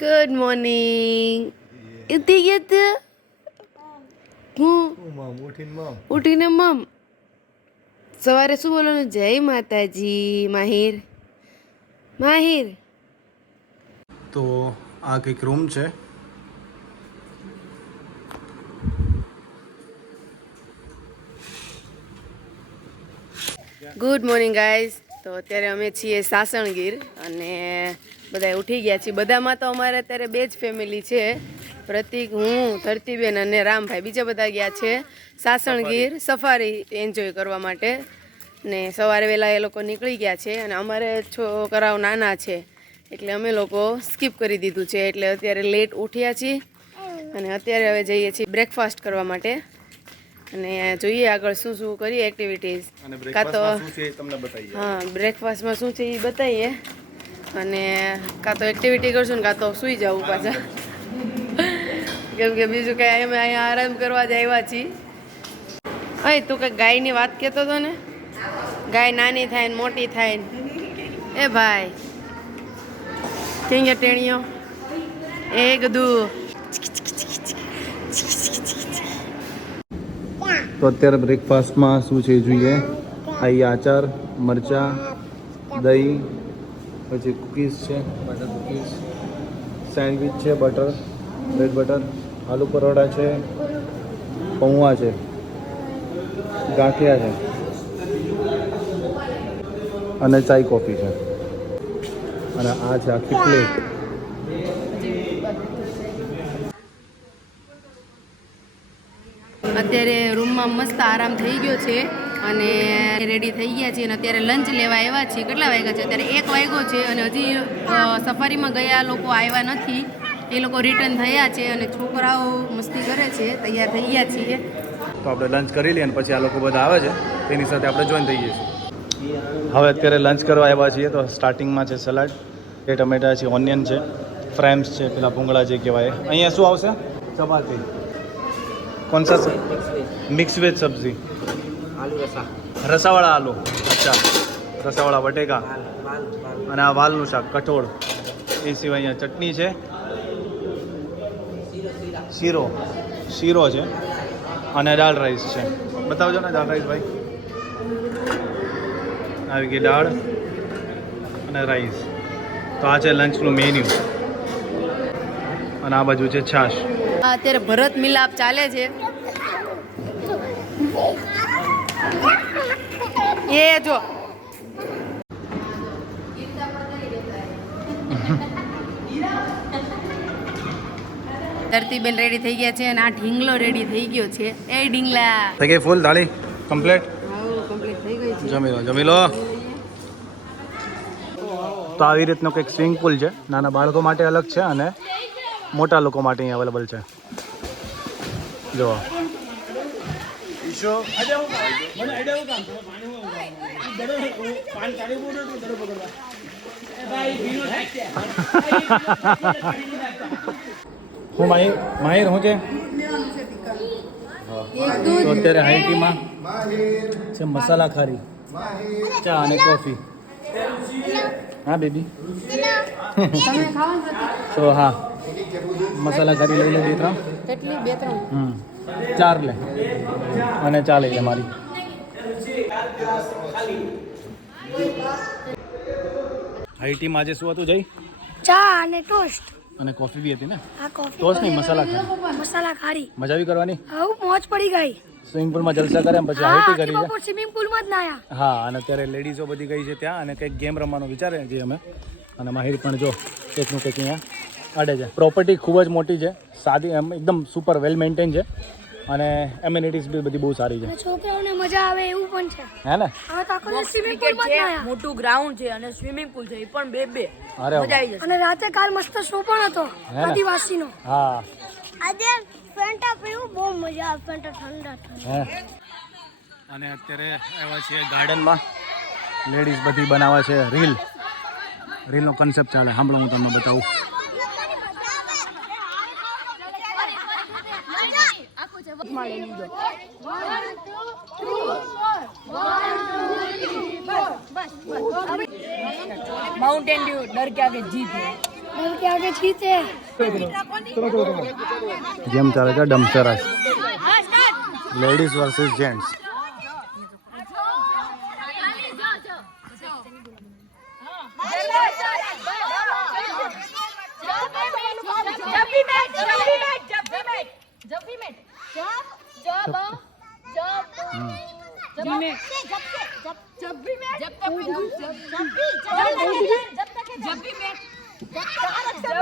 Good morning. ઉઠી ગયા તું? ઉઠીને મમ સવારે શું બોલવાનું? જય માતાજી. માહિર માહિર. તો આ કંઈક રૂમ છે. Good morning guys. તો અત્યારે અમે છીએ સાસણગીર અને બધા ઉઠી ગયા છીએ. બધામાં તો અમારે અત્યારે બે જ ફેમિલી છે, પ્રતિક, હું, ધરતીબેન અને રામભાઈ. બીજા બધા ગયા છે સાસણગીર સફારી એન્જોય કરવા માટે ને સવારે વહેલા એ લોકો નીકળી ગયા છે અને અમારે છોકરાઓ નાના છે એટલે અમે લોકો સ્કીપ કરી દીધું છે. એટલે અત્યારે લેટ ઉઠ્યા છીએ અને અત્યારે હવે જઈએ છીએ બ્રેકફાસ્ટ કરવા માટે અને જોઈએ આગળ શું શું કરીએ એક્ટિવિટીઝ. કાં તો હા, બ્રેકફાસ્ટમાં શું છે એ બતાવીએ અને કાં તો એક્ટિવિટી કરશું ને કાં તો સૂઈ જવું પાછા, કેમ કે બીજું કંઈ અમે અહીંયા આરામ કરવા જ આવ્યા છીએ. અહીં તું કંઈક ગાયની વાત કહેતો હતો ને, ગાય નાની થાય ને મોટી થાય ને. એ ભાઈ ક્યાં ગયા ટેણીઓ? એ ગધું. તો અત્યારે બ્રેકફાસ્ટમાં શું છે જોઈએ. અહીં આચાર, મરચાં, દહીં, પછી કૂકીઝ છે, બટર કૂકીઝ, સેન્ડવિચ છે, butter, bread butter, aloo paratha છે, પૌવા છે, ગાંઠિયા છે અને ચાય કોફી છે અને આ છે આખી પ્લેટ. અત્યારે રૂમમાં મસ્ત આરામ થઈ ગયો છે અને રેડી થઈ ગયા છીએ અને અત્યારે લંચ લેવા આવ્યા છીએ. કેટલા વાગ્યા છે? અત્યારે 1 વાગ્યો છે અને હજી સફારીમાં ગયા લોકો આવ્યા નથી. એ લોકો રિટર્ન થયા છે અને છોકરાઓ મસ્તી કરે છે. તૈયાર થઈ ગયા છીએ. તો આપણે લંચ કરી લઈએ અને પછી આ લોકો બધા આવે છે તેની સાથે આપણે જોઈન થઈ જઈશું. હવે અત્યારે લંચ કરવા આવ્યા છીએ. તો સ્ટાર્ટિંગમાં છે સલાડ, એ ટમેટા છે, ઓનિયન છે, ફ્રેમ્સ છે, પેલા ભૂંગળા જે કહેવાય. અહીંયા શું આવશે? ચપાતી. कौन सा मिक्स वेज सब्जी? आलू रसा, रसावाળા આલુ. અચ્છા, રસાવાળા બટેકા અને આ વાલનું શાક, કઠોળ. એ સિવાય અહીંયા ચટણી છે, શીરો છે અને દાળ રાઈસ છે. બતાવજો ને દાળ રાઈસ ભાઈ. આવી ગઈ દાળ અને રાઈસ. તો આ છે લંચનું મેન્યુ અને આ બાજુ છે છાશ. અત્યારે ભરત મિલાપ ચાલે છે. એ જો ધરતીબેન રેડી થઈ ગયા છે અને આ ઢીંગલો રેડી થઈ ગયો છે. એ ઢીંગલા થઈ ગઈ ફૂલ થાળી કમ્પ્લીટ. કમ્પ્લીટ થઈ ગઈ છે. જમી લો. તો આવી રીતનો કંઈક સ્વિમિંગ પુલ છે. નાના બાળકો માટે અલગ છે અને મોટા લોકો માટે અહીં અવેલેબલ છે. જો હું માહિર હું છે. તો અત્યારે હાઈટીમાં છે મસાલા ખારી, ચા અને કોફી. હા બેબી. તો હા, મસાલા ખારી લઈ લે 2-3. કેટલી? 2-3. 4 લે અને ચા લઈ લે મારી. હાઈટીમાં આજે શું હતું જઈ? ચા અને ટોસ્ટ અને કોફી બી હતી ને? આ કોફી ટોસ્ટ નહીં, મસાલા ખારી. મજા આવી કરવાની? આવું મોજ પડી ગઈ. સ્વિમિંગ પુલમાં જલસા કરે પછી હાઈટી કરી છે. સ્વિમિંગ પુલમાં જ નાયા. હા, અને અત્યારે લેડીઝો બધી ગઈ છે ત્યાં અને કંઈક ગેમ રમવાનું વિચારે છે અમે. અને માહિર પણ જો કંઈકનું કંઈક અહીંયા અડે છે. પ્રોપર્ટી ખૂબ જ મોટી છે, સાદી, એમ એકદમ સુપર વેલ મેન્ટેન છે અને એમ્યુનિટીઝ બી બધી બહુ સારી છે. છોકરાઓને મજા આવે એવું પણ છે. હે ને? હવે તો આખો સ્વિમિંગ પુલમાં જ નાયા. મોટું ગ્રાઉન્ડ છે અને સ્વિમિંગ પુલ છે, એ પણ 2-2. અરે મજા આવી જશે. અને રાતે કાલ મસ્ત શો પણ હતો આદિવાસીનો. હા, આજે ફેન્ટા પીવું બહુ મજા આવે. ફેન્ટા ઠંડા હે. અને અત્યારે આવ્યા છીએ ગાર્ડનમાં. લેડીઝ બધી બનાવે છે રીલનો કન્સેપ્ટ ચાલે. સાંભળો, હું તમને બતાવું. माउंटेन ड्यू डर के आगे जीत है। घर के आगे जीते ગેમ ચાલે છે ડમસરાસ લેડીઝ વર્સિસ જેન્ટ્સ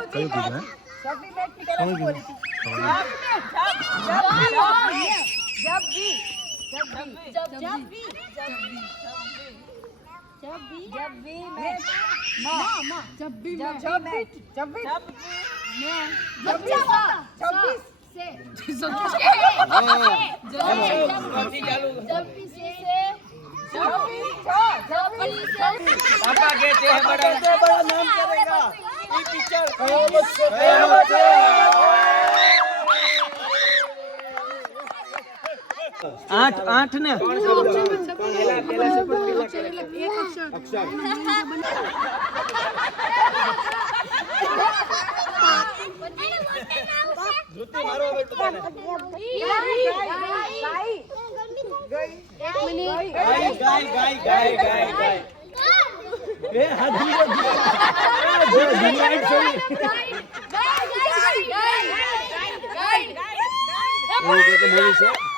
કયું કીધું હે आठ ने गाय